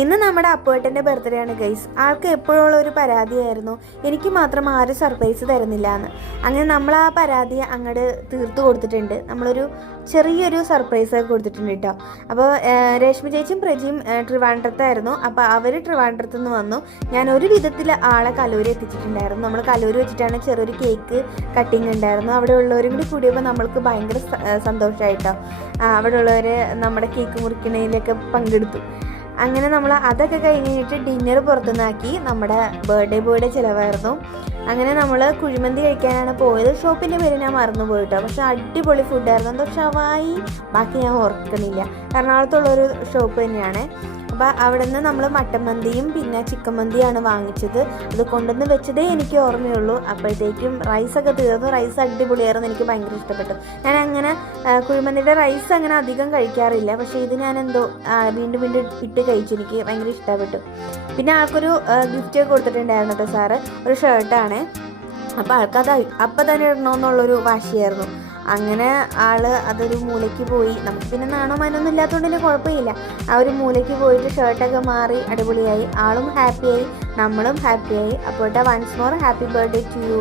ഇന്ന് നമ്മുടെ അപ്പുവേട്ടൻ്റെ ബർത്ത്ഡേ ആണ് ഗൈസ്. ആൾക്ക് എപ്പോഴുള്ള ഒരു പരാതിയായിരുന്നു എനിക്ക് മാത്രം ആരും സർപ്രൈസ് തരുന്നില്ല എന്ന്. അങ്ങനെ നമ്മൾ ആ പരാതി അങ്ങോട്ട് തീർത്ത് കൊടുത്തിട്ടുണ്ട്. നമ്മളൊരു ചെറിയൊരു സർപ്രൈസ് ഒക്കെ കൊടുത്തിട്ടുണ്ട് കേട്ടോ. അപ്പോൾ രേഷ്മ ചേച്ചിയും പ്രജിയും ട്രിവാൻഡ്രത്തായിരുന്നു. അപ്പോൾ അവർ ട്രിവാൻഡ്രത്ത് നിന്ന് വന്നു. ഞാൻ ഒരു വിധത്തിൽ ആളെ കലൂർ എത്തിച്ചിട്ടുണ്ടായിരുന്നു. നമ്മൾ കലൂർ വെച്ചിട്ടാണ് ചെറിയൊരു കേക്ക് കട്ടിങ് ഉണ്ടായിരുന്നു. അവിടെ ഉള്ളവരും കൂടി കൂടിയപ്പോൾ നമ്മൾക്ക് ഭയങ്കര സന്തോഷമായിട്ടോ. അവിടെ ഉള്ളവർ നമ്മുടെ കേക്ക് മുറിക്കണതിലൊക്കെ പങ്കെടുത്തു. അങ്ങനെ നമ്മൾ അതൊക്കെ കഴിഞ്ഞിട്ട് ഡിന്നർ പുറത്തുനിന്നാക്കി. നമ്മുടെ ബർത്ത്ഡേ ബോയുടെ ചിലവായിരുന്നു. അങ്ങനെ നമ്മൾ കുഴിമന്തി കഴിക്കാനാണ് പോയത്. ഷോപ്പിൻ്റെ പേര് ഞാൻ മറന്നു പോയിട്ടോ. പക്ഷെ അടിപൊളി ഫുഡായിരുന്നു. എന്തോ ഷവായി, ബാക്കി ഞാൻ ഓർക്കണില്ല. എറണാകുളത്തുള്ളൊരു ഷോപ്പ് തന്നെയാണ്. അപ്പോൾ അവിടെ നിന്ന് നമ്മൾ മട്ടൻ മന്തിയും പിന്നെ ചിക്കൻ മന്തിയാണ് വാങ്ങിച്ചത്. അത് കൊണ്ടുവന്ന് വെച്ചതേ എനിക്ക് ഓർമ്മയുള്ളൂ. അപ്പോഴത്തേക്കും റൈസൊക്കെ തീർന്നു. റൈസ് അടിപൊളിയായിരുന്നു, എനിക്ക് ഭയങ്കര ഇഷ്ടപ്പെട്ടു. ഞാൻ അങ്ങനെ കുഴിമന്തിയുടെ റൈസ് അങ്ങനെ അധികം കഴിക്കാറില്ല. പക്ഷേ ഇത് ഞാനെന്തോ വീണ്ടും വീണ്ടും ഇട്ട് കഴിച്ചു. എനിക്ക് ഭയങ്കര ഇഷ്ടപ്പെട്ടു. പിന്നെ ആൾക്കൊരു ഗിഫ്റ്റ് കൊടുത്തിട്ടുണ്ടായിരുന്നു കേട്ടോ സാറ്. ഒരു ഷർട്ടാണ്. അപ്പോൾ ആൾക്കത് അപ്പം തന്നെ ഇടണമെന്നുള്ളൊരു വാശിയായിരുന്നു. അങ്ങനെ അതൊരു മൂലയ്ക്ക് പോയി. നമുക്ക് പിന്നെ നാണോ മാനൊന്നും ഇല്ലാത്തതുകൊണ്ട് തന്നെ കുഴപ്പമില്ല. ആ ഒരു മൂലയ്ക്ക് പോയിട്ട് ഷർട്ടൊക്കെ മാറി അടിപൊളിയായി. ആളും ഹാപ്പിയായി, നമ്മളും ഹാപ്പിയായി. അപ്പോൾ once more happy birthday to U.